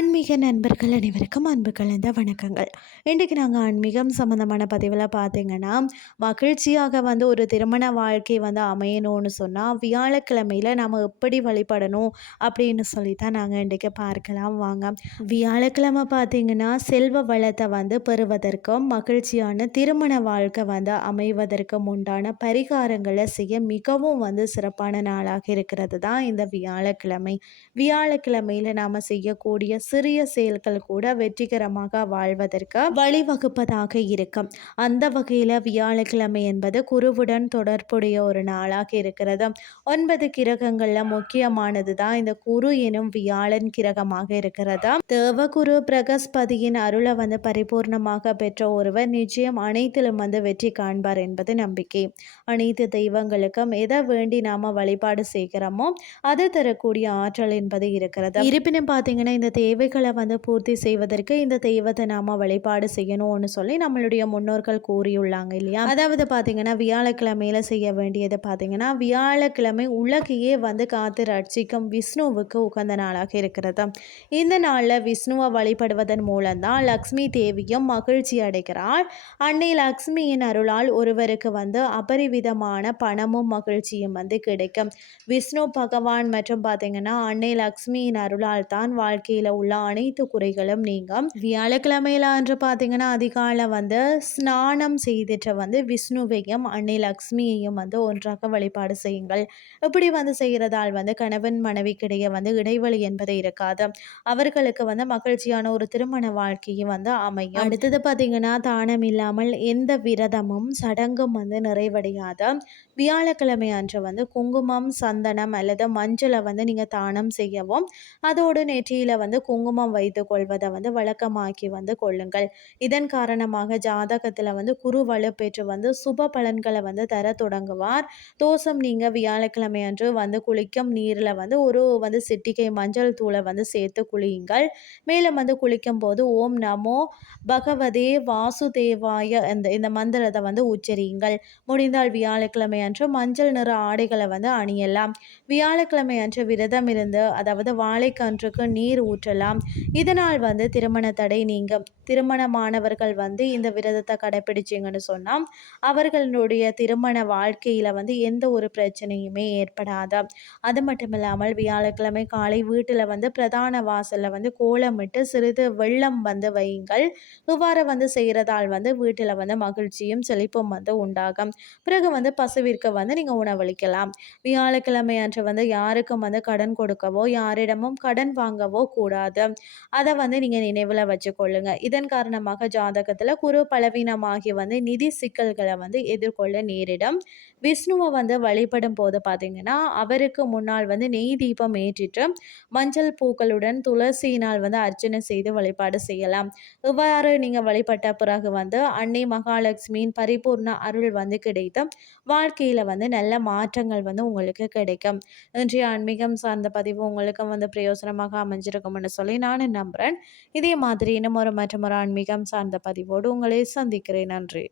ஆன்மீக நண்பர்கள் அனைவருக்கும் அன்பு கலந்த வணக்கங்கள். இன்றைக்கு நாங்கள் ஆன்மீகம் சம்மந்தமான பதிவில் பார்த்தீங்கன்னா மகிழ்ச்சியாக வந்து ஒரு திருமண வாழ்க்கை வந்து அமையணும்னு சொன்னால் வியாழக்கிழமையில் நம்ம எப்படி வழிபடணும் அப்படின்னு சொல்லி தான் நாங்கள் இன்றைக்கு பார்க்கலாம். வாங்க. வியாழக்கிழமை பார்த்தீங்கன்னா செல்வ வளத்தை வந்து பெறுவதற்கும் மகிழ்ச்சியான திருமண வாழ்க்கை வந்து அமைவதற்கும் உண்டான பரிகாரங்களை செய்ய மிகவும் வந்து சிறப்பான நாளாக இருக்கிறது தான் இந்த வியாழக்கிழமை. வியாழக்கிழமையில் நாம் செய்யக்கூடிய சிறிய செயல்கள் கூட வெற்றிகரமாக வாழ்வதற்கு வழிவகுப்பதாக இருக்கும். அந்த வகையில் வியாழக்கிழமை என்பது குருவுடன் தொடர்புடைய ஒரு நாளாக இருக்கிறது. ஒன்பது கிரகங்களில் முக்கியமானது தான் இந்த குரு எனும் வியாழன் கிரகமாக இருக்கிறது. தேவகுரு பிரகஸ்பதியின் அருளை வந்து பரிபூர்ணமாக பெற்ற ஒருவர் நிச்சயம் அனைத்திலும் வந்து வெற்றி காண்பார் என்பது நம்பிக்கை. அனைத்து தெய்வங்களுக்கும் எதை வேண்டி நாம வழிபாடு செய்கிறோமோ அது தரக்கூடிய ஆற்றல் என்பது இருக்கிறது. இருப்பினும் பார்த்தீங்கன்னா இந்த தேவைகளை வந்து பூர்த்தி செய்வதற்கு இந்த தெய்வத்தை நாம வழிபாடு செய்யணும்னு சொல்லி நம்மளுடைய முன்னோர்கள் கூறியுள்ளாங்க இல்லையா? அதாவது பார்த்தீங்கன்னா வியாழக்கிழமையில செய்ய வேண்டியது பார்த்தீங்கன்னா வியாழக்கிழமை உலகையே வந்து காத்து ரட்சிக்கும் விஷ்ணுவுக்கு உகந்த நாளாக இருக்கிறது. இந்த நாளில் விஷ்ணுவை வழிபடுவதன் மூலம்தான் லக்ஷ்மி தேவியும் மகிழ்ச்சி அடைகிறாள். அன்னை லக்ஷ்மியின் அருளால் ஒருவருக்கு வந்து அபரிவிதமான பணமும் மகிழ்ச்சியும் வந்து கிடைக்கும். விஷ்ணு பகவான் மற்றும் பார்த்தீங்கன்னா அன்னை லக்ஷ்மியின் அருளால் தான் வாழ்க்கையில் உள்ள அனைத்து குறைகளும் நீங்கும். வியாழக்கிழமையில அன்று பார்த்தீங்கன்னா அதிகாலை வந்து ஸ்நானம் செய்துட்டு வந்து விஷ்ணுவையும் அன்னை லக்ஷ்மியையும் வந்து ஒன்றாக வழிபாடு செய்யுங்கள். இப்படி வந்து செய்கிறதால் வந்து கணவன் மனைவிக்கிடையே வந்து இடைவெளி என்பது இருக்காது. அவர்களுக்கு வந்து மகிழ்ச்சியான ஒரு திருமண வாழ்க்கையும் வந்து அமையும். அடுத்தது பார்த்தீங்கன்னா தானம் இல்லாமல் எந்த விரதமும் சடங்கும் வந்து நிறைவடையாத. வியாழக்கிழமை அன்று வந்து குங்குமம் சந்தனம் அல்லது மஞ்சளை வந்து நீங்கள் தானம் செய்யவும் அதோடு நெற்றியில் வந்து குங்குமம் வைத்து கொள்வதை வந்து வழக்கமாக்கி வந்து கொள்ளுங்கள். இதன் காரணமாக ஜாதகத்தில் வந்து குரு வலுப்பெற்று வந்து சுப பலன்களை வந்து தர தொடங்குவார். தோசம் நீங்கள் வியாழக்கிழமை அன்று வந்து குளிக்கும் நீரில் வந்து ஒரு வந்து சிட்டிகை மஞ்சள் தூளை வந்து சேர்த்து குளியுங்கள். மேலும் வந்து குளிக்கும் போது ஓம் நமோ பகவதே வாசுதேவாய இந்த இந்த மந்திரத்தை வந்து உச்சரியுங்கள். முடிந்தால் வியாழக்கிழமை அன்று மஞ்சள் நிற ஆடைகளை வந்து அணியலாம். வியாழக்கிழமை அன்று விரதம் இருந்து அதாவது வாழைக்கன்றுக்கு நீர் ஊற்றலாம். இதனால் வந்து திருமண தடை நீங்கும். திருமணமானவர்கள் வந்து இந்த விரதத்தை கடைப்பிடிச்சிங்கன்னு சொன்னால் அவர்களுடைய திருமண வாழ்க்கையில் வந்து எந்த ஒரு பிரச்சனையுமே ஏற்படாது. அது மட்டும் இல்லாமல் வியாழக்கிழமை காலை வீட்டில் வந்து பிரதான வாசலில் வந்து கோலமிட்டு சிறிது வெள்ளம் வந்து வையுங்கள். இவ்வாறு வந்து செய்கிறதால் வந்து வீட்டில் வந்து மகிழ்ச்சியும் செழிப்பும் வந்து உண்டாகும். பிறகு வந்து பசுவிற்கு வந்து நீங்கள் உணவளிக்கலாம். வியாழக்கிழமை அன்று வந்து யாருக்கும் வந்து கடன் கொடுக்கவோ யாரிடமும் கடன் வாங்கவோ கூடாது. அதை வந்து நீங்கள் நினைவில் வச்சுக்கொள்ளுங்க. இதன் காரணமாக ஜாதகத்தில் குரு பலவீனமாகி வந்து நிதி சிக்கல்களை வந்து எதிர்கொள்ள நேரிடும். விஷ்ணுவை வந்து வழிபடும் போது பார்த்தீங்கன்னா அவருக்கு முன்னால் வந்து நெய் தீபம் ஏற்றிட்டு மஞ்சள் பூக்களுடன் துளசியினால் வந்து அர்ச்சனை செய்து வழிபாடு செய்யலாம். இவ்வாறு நீங்கள் வழிபட்ட பிறகு வந்து அன்னை மகாலட்சுமியின் பரிபூர்ண அருள் வந்து கிடைத்து வாழ்க்கையில் வந்து நல்ல மாற்றங்கள் வந்து உங்களுக்கு கிடைக்கும். இன்றைய ஆன்மீகம் சார்ந்த பதிவு உங்களுக்கும் வந்து பிரயோசனமாக அமைஞ்சிருக்கும்னு சொல்லி நான் நம்புகிறேன் இதே மாதிரி இன்னும் ஒரு மற்றும் ஒரு ஆன்மீகம் சார்ந்த பதிவோடு உங்களை சந்திக்கிறேன். நன்றி.